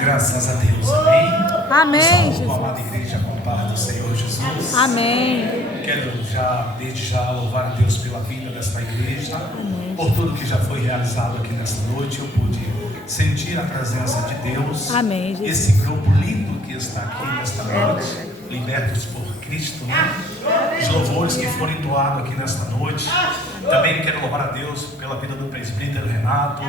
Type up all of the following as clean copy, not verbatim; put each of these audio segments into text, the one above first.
Graças a Deus, amém? Amém, Jesus. Amada igreja, com a paz do Senhor Jesus. Amém. Quero desde já louvar a Deus pela vida desta igreja, amém, por tudo que já foi realizado aqui nesta noite. Eu pude sentir a presença de Deus. Amém, Jesus. Esse grupo lindo que está aqui nesta noite, libertos por Cristo, né? Os louvores que foram entoados aqui nesta noite. Também quero louvar a Deus pela vida do presbítero Renato,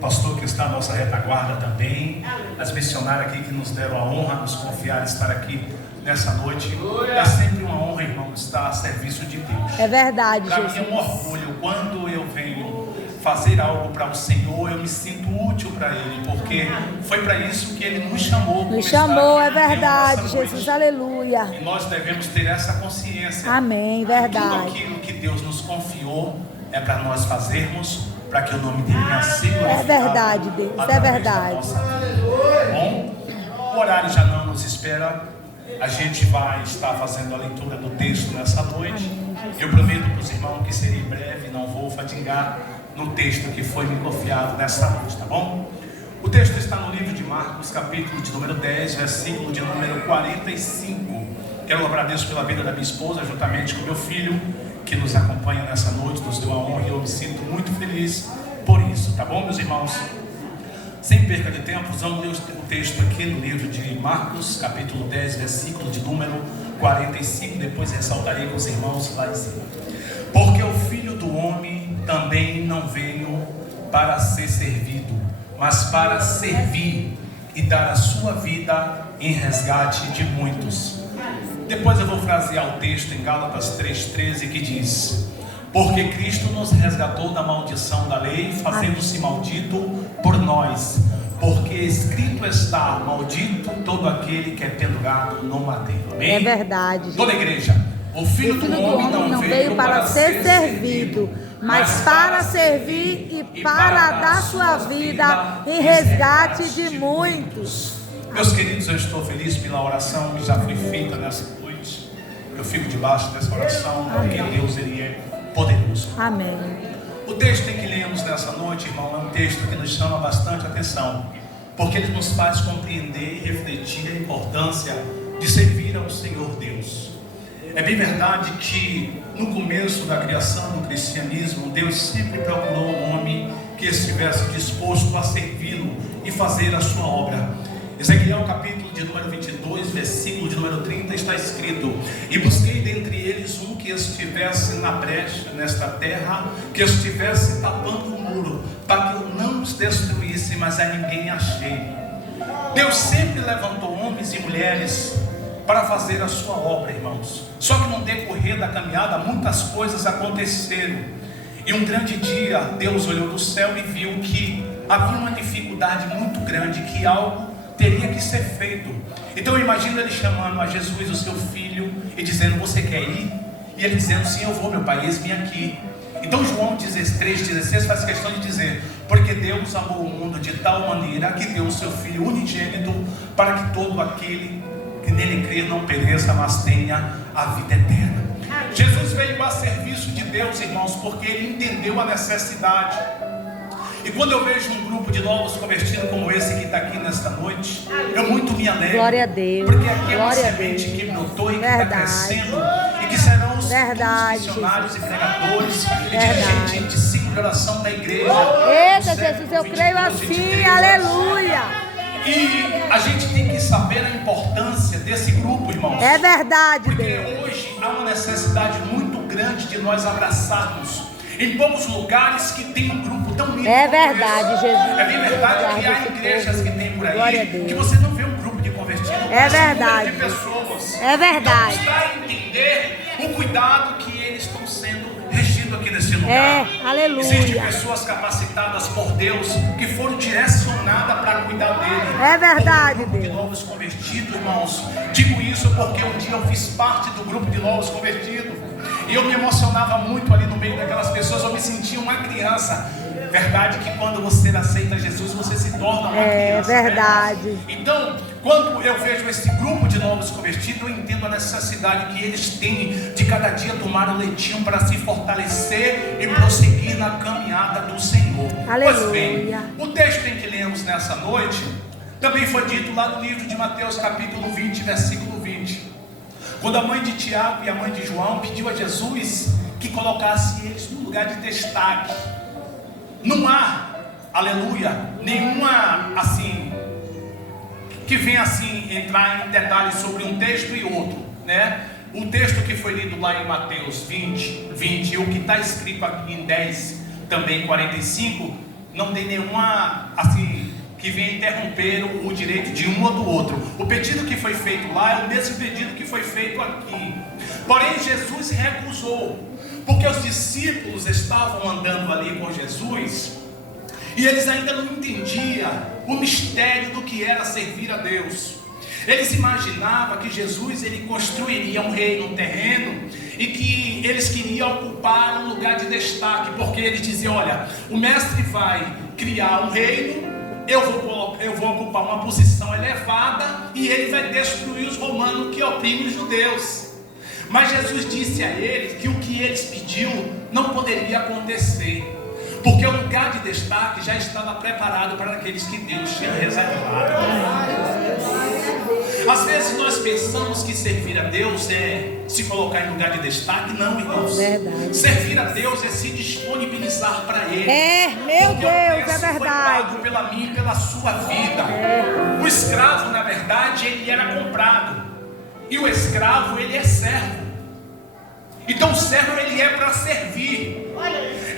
pastor que está à nossa retaguarda também, as missionárias aqui que nos deram a honra, nos confiar estar aqui nessa noite. É sempre uma honra, irmão, estar a serviço de Deus. É verdade, para Jesus. mim é um orgulho quando eu venho fazer algo para o Senhor, eu me sinto útil para Ele, porque foi para isso que Ele nos chamou. Nos chamou, é verdade, Jesus, aleluia. E nós devemos ter essa consciência. Amém, verdade. Tudo aquilo que Deus nos confiou é para nós fazermos, para que o nome dele venha ser glorificado. É verdade, Deus, é verdade. Bom, o horário já não nos espera. A gente vai estar fazendo a leitura do texto nessa noite. Eu prometo para os irmãos que seria breve, não vou fatigar no texto que foi me confiado nessa noite, tá bom? O texto está no livro de Marcos, capítulo de número 10, versículo de número 45. Quero louvar a Deus pela vida da minha esposa, juntamente com meu filho, que nos acompanha nessa noite, nos deu a honra e eu me sinto muito feliz por isso, tá bom, meus irmãos? Sem perca de tempo, vamos ler o texto aqui no livro de Marcos, capítulo 10, versículo de número 45, depois ressaltarei com os irmãos lá em cima. Porque o Filho do Homem também não veio para ser servido, mas para servir e dar a sua vida em resgate de muitos. Depois eu vou frasear o texto em Gálatas 3,13 que diz: porque Cristo nos resgatou da maldição da lei, fazendo-se maldito por nós, porque escrito está: maldito todo aquele que é pendurado no madeiro. Amém? É verdade. Toda a igreja. O Filho do Homem não veio para ser servido, mas para servir e para dar sua vida em resgate de muitos. Meus queridos, eu estou feliz pela oração que já foi feita nessa noite. Eu fico debaixo dessa oração, porque Deus, Ele é poderoso. Amém. O texto que lemos nessa noite, irmão, é um texto que nos chama bastante atenção, porque ele nos faz compreender e refletir a importância de servir ao Senhor Deus. É bem verdade que no começo da criação do cristianismo, Deus sempre procurou um homem que estivesse disposto a servi-lo e fazer a sua obra. Ezequiel capítulo de número 22, versículo de número 30 está escrito: e busquei dentre eles um que estivesse na brecha nesta terra, que estivesse tapando o muro, para que eu não os destruísse, mas a ninguém achei. Deus sempre levantou homens e mulheres para fazer a sua obra, irmãos. Só que no decorrer da caminhada muitas coisas aconteceram. E um grande dia Deus olhou do céu e viu que havia uma dificuldade muito grande, que algo teria que ser feito. Então imagina ele chamando a Jesus, o seu filho, e dizendo: você quer ir? E ele dizendo: sim, eu vou, meu pai, eis-me aqui. Então João 3,16 faz questão de dizer: porque Deus amou o mundo de tal maneira que deu o seu Filho unigênito, para que todo aquele que nele crê não pereça, mas tenha a vida eterna. Jesus veio a serviço de Deus, irmãos, porque ele entendeu a necessidade. E quando eu vejo um grupo de novos convertidos como esse que está aqui nesta noite, eu muito me alegro. Glória a Deus. Porque aqui é uma Glória a semente Deus. que brotou e que Verdade. está crescendo, e que serão os Verdade, missionários Jesus. e pregadores e Verdade. dirigentes de ciclo de oração da igreja. Eita, Jesus, eu creio assim, aleluia. E a gente tem que saber a importância desse grupo, irmãos. É verdade, Porque Deus. hoje há uma necessidade muito grande de nós abraçarmos. Em poucos lugares que tem um grupo tão lindo. É como verdade, esse. Jesus. É bem verdade que há Guarda esse igrejas povo. que tem por Glória a aí Deus. que você não vê um grupo de convertidos. É verdade. De pessoas. É verdade. Então, está a entender o cuidado que eles estão sendo regidos aqui nesse lugar. É, aleluia. Existem pessoas capacitadas por Deus que foram direcionadas para cuidar dele. É verdade, Como um grupo de Deus. novos convertidos, irmãos. Digo isso porque um dia eu fiz parte do grupo de novos convertidos. E eu me emocionava muito ali no meio daquelas pessoas. Eu me sentia uma criança. Verdade que quando você aceita Jesus, você se torna uma criança. É verdade. Né? Então, quando eu vejo esse grupo de novos convertidos, eu entendo a necessidade que eles têm de cada dia tomar o leitinho para se fortalecer e prosseguir na caminhada do Senhor. Aleluia. Pois bem, o texto em que lemos nessa noite Também foi dito lá no livro de Mateus capítulo 20, versículo 20, quando a mãe de Tiago e a mãe de João pediu a Jesus que colocasse eles no lugar de destaque. Não há, aleluia, nenhuma assim que venha assim entrar em detalhes sobre um texto e outro, né? O texto que foi lido lá em Mateus 20 e o que está escrito aqui em 10, também 45, não tem nenhuma assim que venha interromper o direito de um ou do outro. O pedido que foi feito lá é o mesmo pedido que foi feito aqui. Porém, Jesus recusou, porque os discípulos estavam andando ali com Jesus e eles ainda não entendiam o mistério do que era servir a Deus. Eles imaginavam que Jesus ele construiria um reino, um terreno, e que eles queriam ocupar um lugar de destaque, porque eles diziam: olha, o mestre vai criar um reino, eu vou ocupar uma posição elevada e ele vai destruir os romanos que oprimem os judeus. Mas Jesus disse a eles que o que eles pediam não poderia acontecer, porque o lugar de destaque já estava preparado para aqueles que Deus tinha reservado. Às vezes nós pensamos que servir a Deus é se colocar em lugar de destaque. Não, irmãos. Verdade. Servir a Deus é se disponibilizar para Ele. Meu Deus, é verdade. Foi pago pela minha e pela sua vida. O escravo, na verdade, ele era comprado. E o escravo, ele é servo. Então o servo, ele é para servir.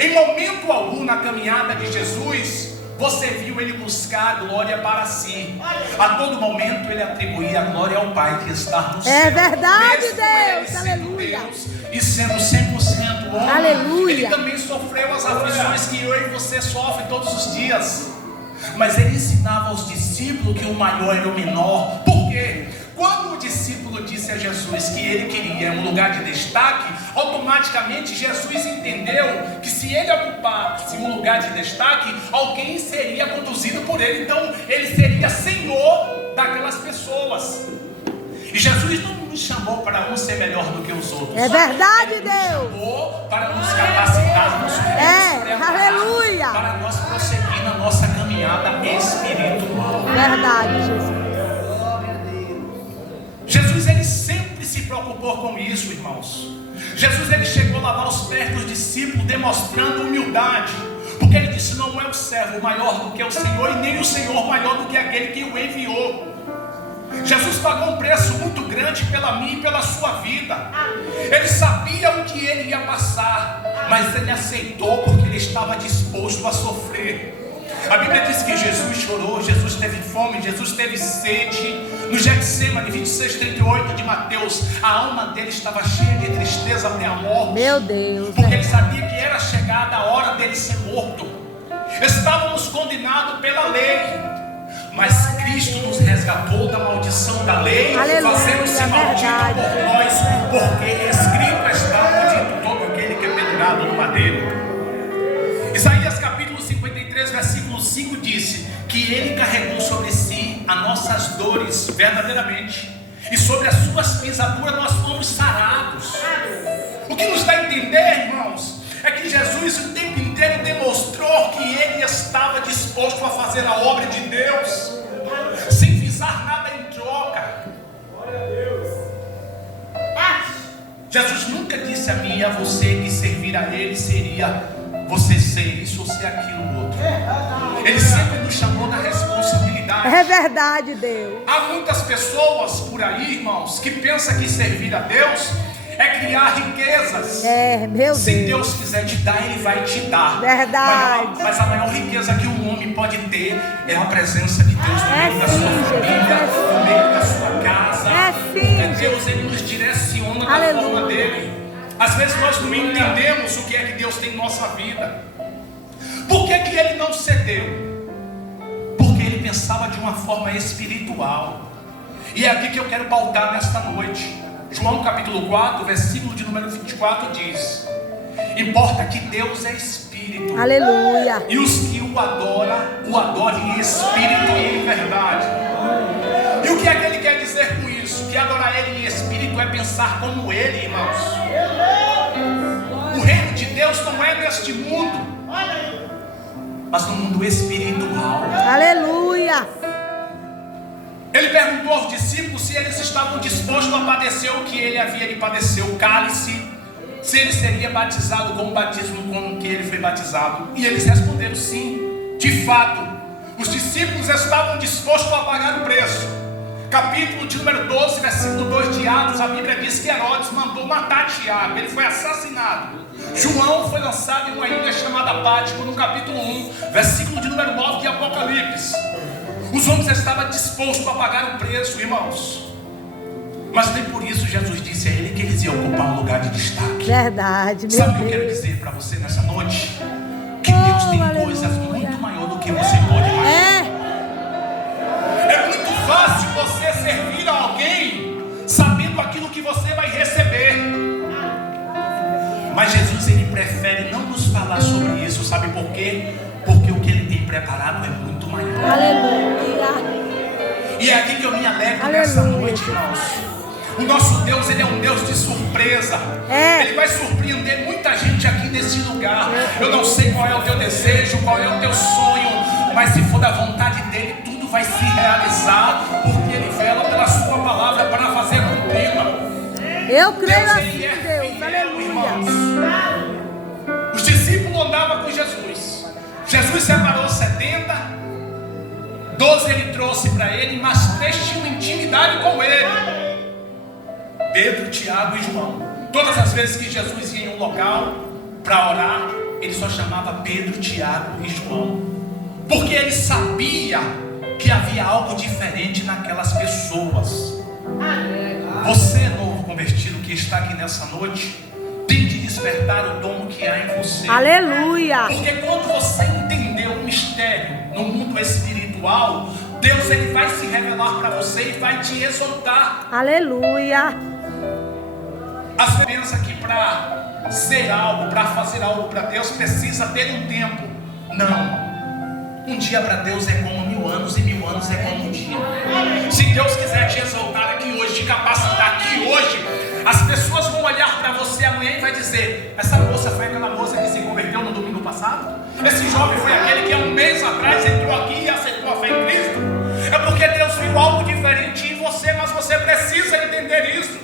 Em momento algum na caminhada de Jesus, você viu ele buscar glória para si. A todo momento ele atribuía a glória ao Pai que está no céu. É verdade, mesmo Deus, aleluia. Deus e sendo 100% homem, aleluia. Ele também sofreu as aflições que eu e você sofrem todos os dias. Mas ele ensinava aos discípulos que o maior era o menor. Por quê? Quando o discípulo disse a Jesus que ele queria um lugar de destaque, automaticamente Jesus entendeu que se ele ocupasse um lugar de destaque, alguém seria conduzido por ele. Então ele seria senhor daquelas pessoas. E Jesus não nos chamou para um ser melhor do que os outros. É verdade, ele Deus. Nos chamou para nos capacitarmos, aleluia, para nós prosseguir na nossa caminhada espiritual. Verdade, Jesus. Jesus ele sempre se preocupou com isso, irmãos. Jesus ele chegou a lavar os pés dos discípulos, demonstrando humildade, porque ele disse: não é o servo maior do que o Senhor, e nem o Senhor maior do que aquele que o enviou. Jesus pagou um preço muito grande pela minha e pela sua vida. Ele sabia o que ele ia passar, mas ele aceitou porque ele estava disposto a sofrer. A Bíblia diz que Jesus chorou, Jesus teve fome, Jesus teve sede. No Getsemane 26:38 de Mateus, a alma dele estava cheia de tristeza até a morte. Meu Deus, porque ele sabia que era chegada a hora dele ser morto. Estávamos condenados pela lei, mas Cristo nos resgatou da maldição da lei, fazendo-se maldito por nós, porque escrito está: maldito todo aquele que é pendurado no madeiro. Isaías capítulo 53, versículo 5 disse que ele carregou sobre si as nossas dores verdadeiramente, e sobre as suas pisaduras nós fomos sarados. O que nos dá a entender, irmãos, é que Jesus o tempo inteiro demonstrou que ele estava disposto a fazer a obra de Deus, sem visar nada em troca. Jesus nunca disse a mim e a você que servir a ele seria você ser isso ou ser aquilo outro. Ele sempre nos chamou na responsabilidade. É verdade, Deus. Há muitas pessoas por aí, irmãos, que pensam que servir a Deus é criar riquezas. Meu Deus. Se Deus quiser te dar, Ele vai te dar. Verdade. Mas a maior riqueza que um homem pode ter é a presença de Deus no meio da sua família, no meio da sua casa. Porque Deus ele nos direciona da forma dele. Às vezes nós não entendemos o que é que Deus tem em nossa vida. Por que que ele não cedeu? Porque ele pensava de uma forma espiritual. E é aqui que eu quero pautar nesta noite. João capítulo 4, versículo de número 24 diz: importa que Deus é espírito. Aleluia. E os que o adorem em espírito e em verdade. E o que é que ele quer dizer com isso? Que adorar ele em espírito é pensar como ele, irmãos. O reino de Deus não é neste mundo, mas no mundo espiritual. Aleluia. perguntou aos discípulos se eles estavam dispostos a padecer o que ele havia de padecer, o cálice, se ele seria batizado com o batismo com que ele foi batizado. E eles responderam sim. De fato, os discípulos estavam dispostos a pagar o preço. Capítulo de número 12, versículo 2 de Atos, a Bíblia diz que Herodes mandou matar Tiago, ele foi assassinado. João foi lançado em uma ilha chamada Pátimo, no capítulo 1, versículo de número 9 de Apocalipse. Os homens estavam dispostos a pagar o preço, irmãos. Mas nem por isso Jesus disse a ele que eles iam ocupar um lugar de destaque. Verdade, meu Sabe o que eu Deus. quero dizer para você nessa noite? Que Deus tem aleluia. coisas muito maiores do que você pode imaginar. É muito fácil você servir a alguém sabendo aquilo que você vai receber. Mas Jesus, ele prefere não nos falar sobre isso. Sabe por quê? Porque o que ele tem preparado é muito maior. Aleluia. E é aqui que eu me alegro Aleluia. nessa noite, irmãos. O nosso Deus, ele é um Deus de surpresa. Ele vai surpreender muita gente aqui nesse lugar. Eu não sei qual é o teu desejo, qual é o teu sonho, mas se for da vontade dele, tudo vai se realizar, porque ele vela pela sua palavra para fazer cumpri-la. Eu creio Deus, assim, ele é Deus. fiel, Aleluia. irmãos. Os discípulos andavam com Jesus. Jesus separou 70, 12 ele trouxe para ele, mas 3 tinham intimidade com ele: Pedro, Tiago e João. Todas as vezes que Jesus ia em um local para orar, ele só chamava Pedro, Tiago e João, porque ele sabia que havia algo diferente naquelas pessoas. Você, novo convertido que está aqui nessa noite, tem de despertar o dom que há em você. Aleluia. Porque quando você entender o mistério no mundo espiritual, Deus, ele vai se revelar para você e vai te exaltar. Aleluia. Às vezes pensa que para ser algo, para fazer algo para Deus, precisa ter um tempo. Não. Um dia para Deus é como 1000 anos e 1000 anos é como um dia. Se Deus quiser te exaltar aqui hoje, te capacitar aqui hoje, as pessoas vão olhar para você amanhã e vai dizer: essa moça foi aquela moça que se converteu no domingo passado? Esse jovem foi aquele que há um mês atrás entrou aqui e aceitou a fé em Cristo? É porque Deus viu algo diferente em você, mas você precisa entender isso.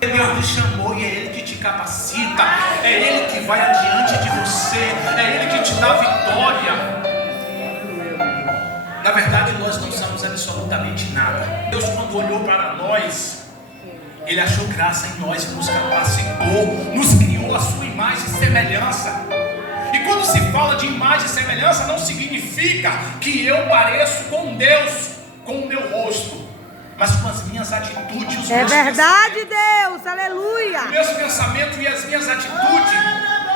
Deus te chamou e é Ele que te capacita, é Ele que vai adiante de você, é Ele que te dá vitória. Na verdade, nós não somos absolutamente nada. Deus, quando olhou para nós, Ele achou graça em nós, nos capacitou, nos criou a sua imagem e semelhança. E quando se fala de imagem e semelhança, não significa que eu pareço com Deus, com o meu rosto, mas com as minhas atitudes, os meus verdade, Deus. Aleluia. meus pensamentos e as minhas atitudes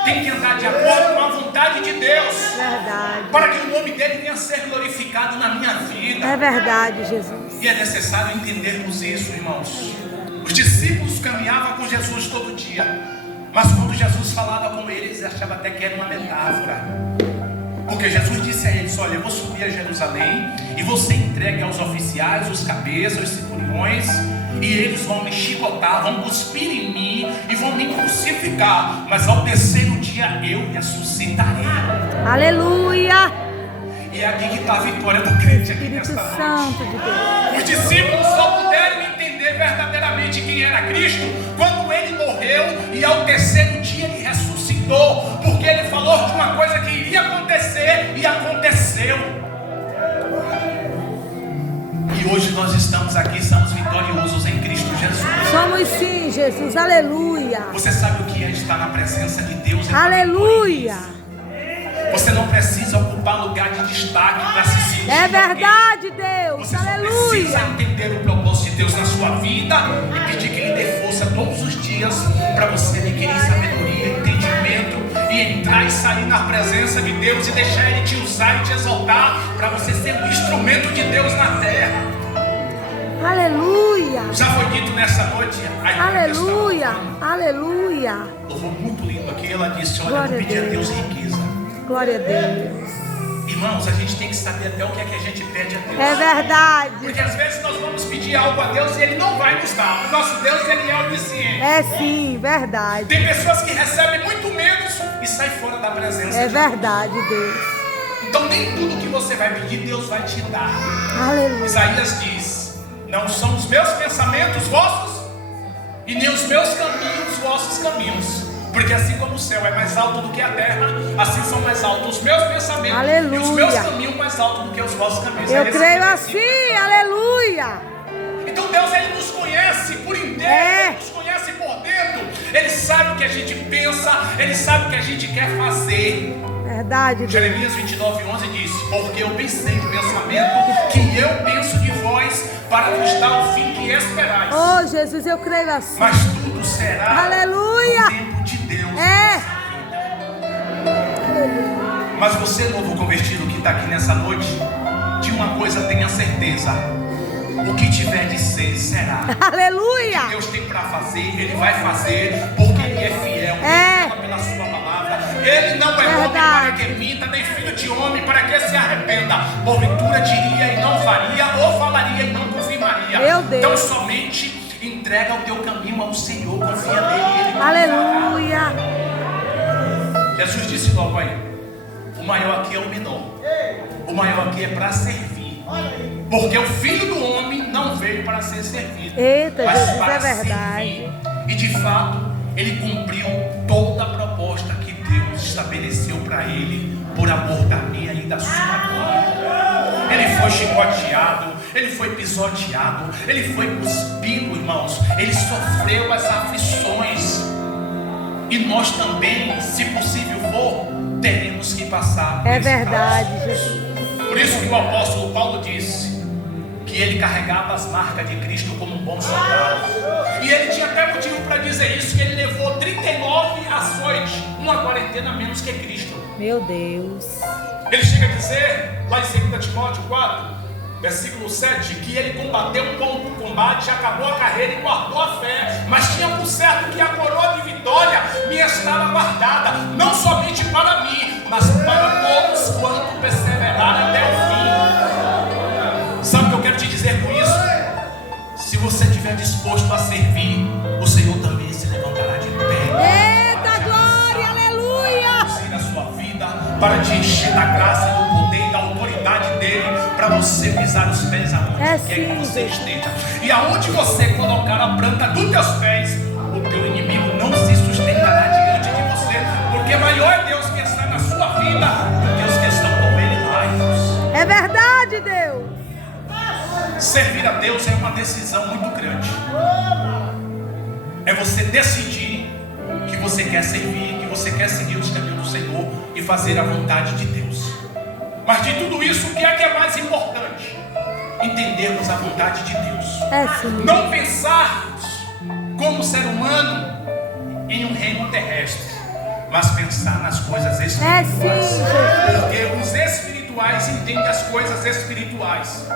têm que andar de acordo com a vontade de Deus, Verdade. para que o nome dele venha a ser glorificado na minha vida. É verdade, Jesus. E é necessário entendermos isso, irmãos. Os discípulos caminhavam com Jesus todo dia, mas quando Jesus falava com eles, eles achavam até que era uma metáfora. Porque Jesus disse a eles: olha, eu vou subir a Jerusalém e vou ser entregue aos oficiais, os cabeças, os centuriões, e eles vão me chicotar, vão cuspir em mim e vão me crucificar, mas ao terceiro dia eu ressuscitarei. Aleluia. E é aqui que está a vitória do crente aqui Espírito nesta noite. Santo de Deus. Os discípulos só puderam entender verdadeiramente quem era Cristo quando ele morreu e ao terceiro dia ele ressuscitou, porque ele falou de uma coisa que iria acontecer e aconteceu. E hoje nós estamos aqui, somos vitoriosos em Cristo Jesus. Somos sim, Jesus. Aleluia. Você sabe o que é estar na presença de Deus? Aleluia. Você não precisa ocupar lugar de destaque para se sentir É alguém. verdade, Deus. Você só precisa Aleluia. entender o propósito de Deus na sua vida e pedir que Ele dê força todos os dias para você adquirir sabedoria, entendimento e entrar e sair na presença de Deus e deixar Ele te usar e te exaltar para você ser um instrumento de Deus na terra. Aleluia. Já foi dito nessa noite, a irmã Aleluia. estava Aleluia. louvor muito lindo aqui, ela disse: olha, eu Glória vou a pedir a Deus. Deus riqueza. Glória a Deus. Irmãos, a gente tem que saber até o que é que a gente pede a Deus. É verdade. Porque às vezes nós vamos pedir algo a Deus e Ele não vai nos dar. O nosso Deus, Ele é onisciente. É sim, verdade. Tem pessoas que recebem muito menos e saem fora da presença É de Deus. verdade, Deus. Então nem tudo que você vai pedir, Deus vai te dar. Aleluia. Isaías diz: Não são os meus pensamentos vossos, e nem os meus caminhos vossos caminhos. Porque assim como o céu é mais alto do que a terra, assim são mais altos os meus pensamentos. Aleluia. E os meus caminhos mais altos do que os vossos caminhos. Eu creio assim, aleluia. Então Deus, Ele nos conhece por inteiro, Ele nos conhece por dentro. Ele sabe o que a gente pensa, Ele sabe o que a gente quer fazer. Verdade. Jeremias 29:11 diz: porque eu pensei no pensamento que eu penso de vós, para vos dar o fim que esperais. Oh Jesus, eu creio assim. Mas tudo será aleluia. no tempo de Deus. Mas você, novo convertido que está aqui nessa noite, de uma coisa tenha certeza: o que tiver de ser, será. Aleluia. O que Deus tem para fazer, Ele vai fazer, porque Ele é fiel. Ele fala pela sua palavra. Ele não é homem para que minta, nem filho de homem para que se arrependa. Porventura diria e não faria, ou falaria e não confirmaria. Meu Deus. Então somente entrega o teu caminho ao Senhor, confia nele, Ele aleluia. Jesus disse logo aí: o maior aqui é o menor, o maior aqui é para servir. Porque o Filho do Homem não veio para ser servido, eita, mas Jesus, para é verdade. servir. E de fato, Ele cumpriu toda a proposta que Deus estabeleceu para Ele, por amor da minha e da sua glória. Ele foi chicoteado, Ele foi pisoteado, Ele foi cuspido, irmãos. Ele sofreu as aflições. E nós também, se possível for, teremos que passar por é esse verdade, caso. Jesus. Por isso que o apóstolo Paulo disse que ele carregava as marcas de Cristo como um bom soldado. E ele tinha até motivo para dizer isso, que ele levou 39 açoites, uma quarentena menos que Cristo. Meu Deus. Ele chega a dizer, lá em 2 Timóteo 4, versículo 7, que ele combateu um bom combate, acabou a carreira e guardou a fé. Mas tinha por certo que a coroa de vitória me estava guardada, não somente para mim, mas para todos quanto perseverarem até o fim. Sabe o que eu quero te dizer com isso? Se você estiver disposto a servir, o Senhor também se levantará de pé. Eita glória, aleluia! Na sua vida, para te encher da graça, do poder e da autoridade dele, para você pisar os pés aonde quer que você esteja. E aonde você colocar a planta dos teus pés, o teu inimigo não se sustentará diante de você, porque maior é Deus que está na sua vida do que os que estão com ele lá, irmãos. É verdade, Deus. Servir a Deus é uma decisão muito grande. É você decidir que você quer servir, que você quer seguir os caminhos do Senhor e fazer a vontade de Deus. Mas de tudo isso, o que é mais importante? Entendermos a vontade de Deus. Sim. Não pensarmos como ser humano em um reino terrestre, mas pensar nas coisas espirituais. Sim. Porque os espirituais entendem as coisas espirituais.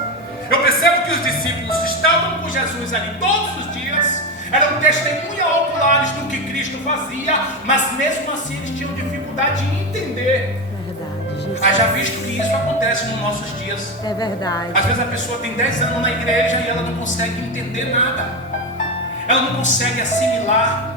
Eu percebo que os discípulos estavam com Jesus ali todos os dias, eram testemunhas oculares do que Cristo fazia, mas mesmo assim eles tinham dificuldade de entender. Verdade, Jesus. Haja visto que isso acontece nos nossos dias. É verdade. Às vezes a pessoa tem 10 anos na igreja e ela não consegue entender nada. Ela não consegue assimilar.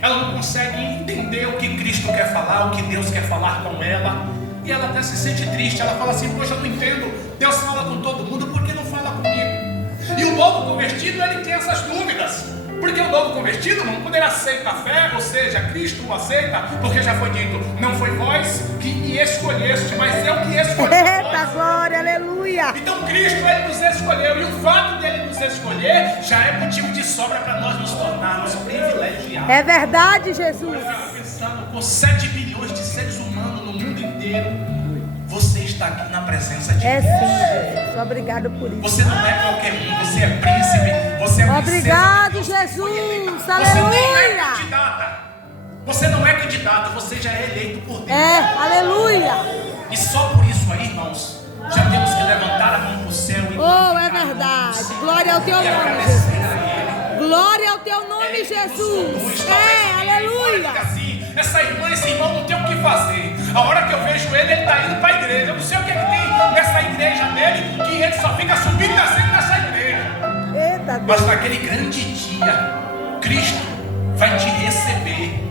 Ela não consegue entender o que Cristo quer falar, o que Deus quer falar com ela. E ela até se sente triste. Ela fala assim: poxa, eu não entendo. Deus fala com todo mundo, por que não fala comigo? E o novo convertido, ele tem essas dúvidas. Porque o novo convertido não poderá aceitar a fé, ou seja, Cristo o aceita, porque já foi dito: não foi vós que me escolheste, mas eu que escolhi. Eita glória, aleluia. Então Cristo, ele nos escolheu, e o fato dele nos escolher já é motivo de sobra para nós nos tornarmos privilegiados. É verdade, Jesus. Eu fico pensando, com 7 bilhões de seres humanos no mundo inteiro, você está aqui na presença de Deus. Sim, Jesus. Obrigado por isso. Você não é qualquer um, você é príncipe, você é obrigado, princesa. Jesus. Você Aleluia. nem é candidata. Você não é candidato, você já é eleito por Deus. Aleluia. E só por isso aí, irmãos, já temos que levantar a mão para o céu e é verdade. Glória ao teu nome, Jesus. Glória ao teu nome, Jesus. Aleluia. Assim, essa irmã, esse irmão não tem o que fazer. A hora que eu vejo ele está indo para a igreja. Eu não sei o que tem nessa igreja dele, que ele só fica subindo e descendo nessa igreja. Eita, mas naquele grande dia, Cristo vai te receber.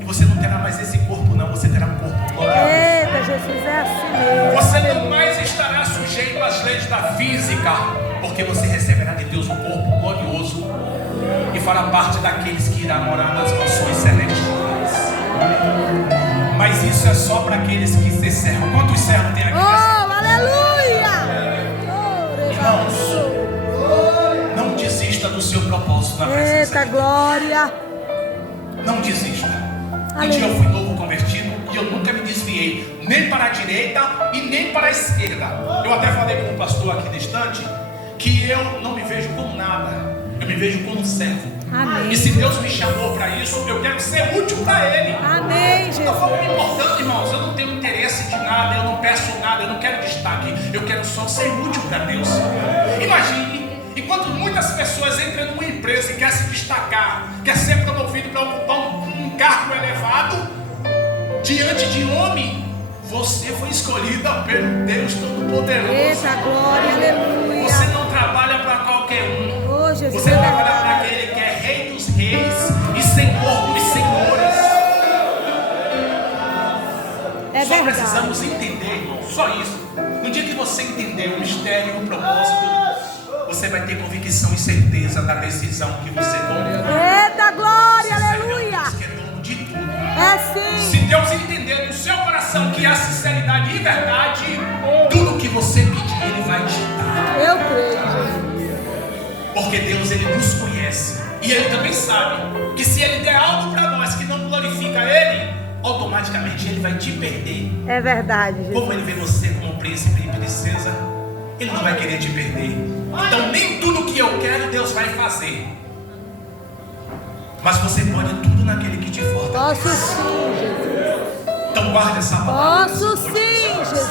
E você não terá mais esse corpo, não. Você terá um corpo glorioso. Eita, Jesus, é assim mesmo. Você não mais estará sujeito às leis da física, porque você receberá de Deus um corpo glorioso e fará parte daqueles que irão morar nas mansões celestiais. Mas isso é só para aqueles que se servem. Quantos servos tem aqui? Oh, aleluia! Irmãos, não desista do seu propósito na presença Eita de Deus. glória! Não desista. Um dia eu fui novo convertido e eu nunca me desviei, nem para a direita e nem para a esquerda. Eu até falei com um pastor aqui distante que eu não me vejo como nada, eu me vejo como um servo. Amém. E se Deus me chamou para isso, eu quero ser útil para Ele. Amém, Jesus. Não foi muito importante, irmãos. Eu não tenho interesse de nada, eu não peço nada, eu não quero destaque. Eu quero só ser útil para Deus. Imagine, enquanto muitas pessoas entram numa empresa e querem se destacar, quer ser promovido para ocupar um cargo elevado diante de homem, você foi escolhida pelo Deus Todo-Poderoso. Eita glória, aleluia. Você não trabalha para qualquer um. Oh, Jesus. Você trabalha para aquele que é Rei dos Reis e Senhor dos Senhores. É Só verdade. precisamos entender, irmão, só isso. No dia que você entender o mistério e o propósito, você vai ter convicção e certeza da decisão que você toma. Eita glória, Você serve a aleluia. Deus que é dono de tudo. É sim. Se Deus entender no seu coração que há sinceridade e verdade, tudo que você pedir, Ele vai te dar. Eu creio, Jesus. Porque Deus, Ele nos conhece. E Ele também sabe que se Ele der algo para nós que não glorifica Ele, automaticamente Ele vai te perder. É verdade, Jesus. Como Ele vê você como príncipe e princesa, Ele não vai querer te perder. Então nem tudo que eu quero Deus vai fazer. Mas você pode tudo naquele que te fortalece. Posso sim, Jesus. Então guarde essa palavra. Posso sim, Jesus.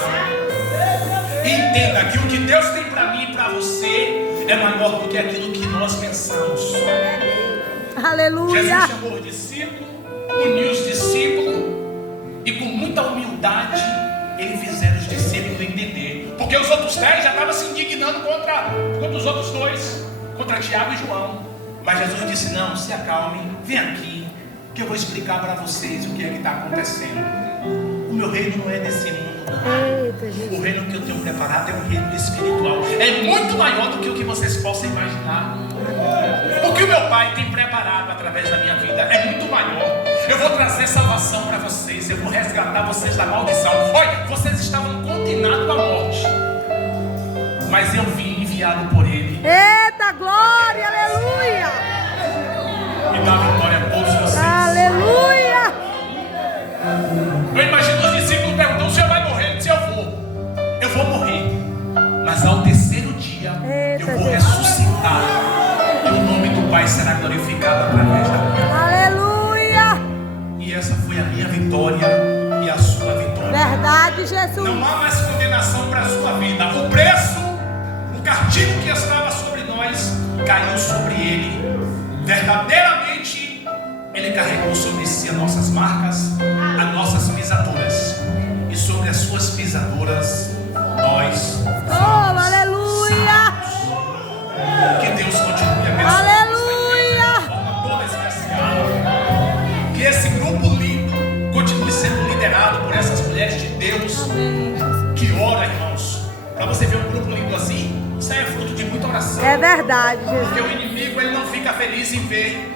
E entenda que o que Deus tem para mim e para você é maior do que aquilo que nós pensamos. Aleluia. Jesus chamou os discípulos, uniu os discípulos e com muita humildade Ele fizeram os discípulos entender. Porque os outros 10 já estavam se indignando contra os outros dois, contra Tiago e João. Mas Jesus disse: não, se acalmem, vem aqui, que eu vou explicar para vocês o que é que está acontecendo. O meu reino não é desse mundo. Eita, Jesus. O reino que eu tenho preparado é um reino espiritual. É muito maior do que o que vocês possam imaginar. O que o meu Pai tem preparado através da minha vida é muito maior. Eu vou trazer salvação para vocês. Eu vou resgatar vocês da maldição. Olha, vocês estavam condenados à morte, mas eu vim enviado por Ele Eita glória, aleluia. e dar vitória a todos vocês. Aleluia. Eu imagino os discípulos perguntando: o senhor vai morrer? Ele disse: eu vou morrer, mas ao terceiro dia eu vou ressuscitar e o nome do Pai será glorificado através da minha. Aleluia. E essa foi a minha vitória e a sua vitória. Verdade, Jesus. Não há mais condenação para a sua vida. O preço, o castigo que estava sobre nós caiu sobre Ele. Verdadeiramente Ele carregou sobre si as nossas marcas, as nossas pisaduras, e sobre as suas pisaduras nós Oh, aleluia. Que Deus continue abençoando Aleluia. esta igreja de forma toda especial. Que esse grupo lindo continue sendo liderado por essas mulheres de Deus que ora, irmãos. Para você ver um grupo lindo assim, isso aí é fruto de muita oração. É verdade, Jesus. Porque o inimigo, ele não fica feliz em ver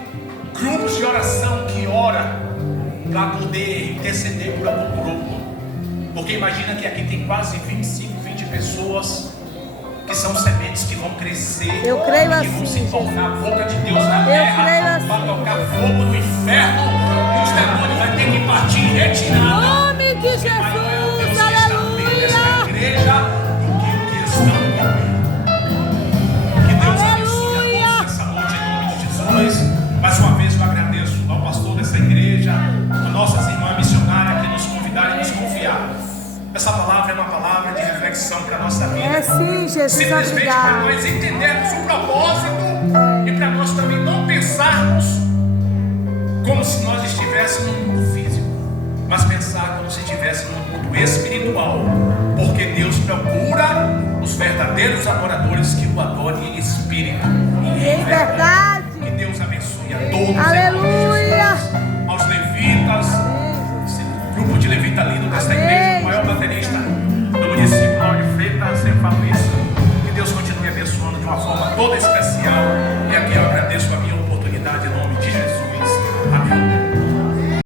grupos de oração que ora para poder interceder por algum grupo. Porque imagina que aqui tem quase 25, 20 pessoas que são sementes que vão crescer. Eu creio que assim, vão se tornar a boca de Deus na creio terra, assim. para tocar fogo no inferno, e os demônios vão ter que partir em Em retirada. nome de Porque maior é o Deus Jesus, que está dentro desta aleluia. igreja do que o que estão comigo. Que Deus abençoe a todos essa noite em nome de Jesus. Mais uma vez eu agradeço ao pastor dessa igreja, a nossas irmãs missionárias que nos convidaram e nos confiaram. Essa palavra é uma palavra de reflexão para a nossa vida. É sim, Jesus, Simplesmente para obrigado. nós entendermos o propósito e para nós também não pensarmos como se nós estivéssemos no mundo físico, mas pensar como se estivéssemos no mundo espiritual, porque Deus procura os verdadeiros adoradores que o adorem em espírito e em verdade. Que Deus abençoe a todos. Aleluia. Aos levitas, esse grupo de levita lindo desta igreja, o maior baterista do município, Lauro de Freitas, eu falo isso. toda especial. E aqui eu agradeço a minha oportunidade em nome de Jesus.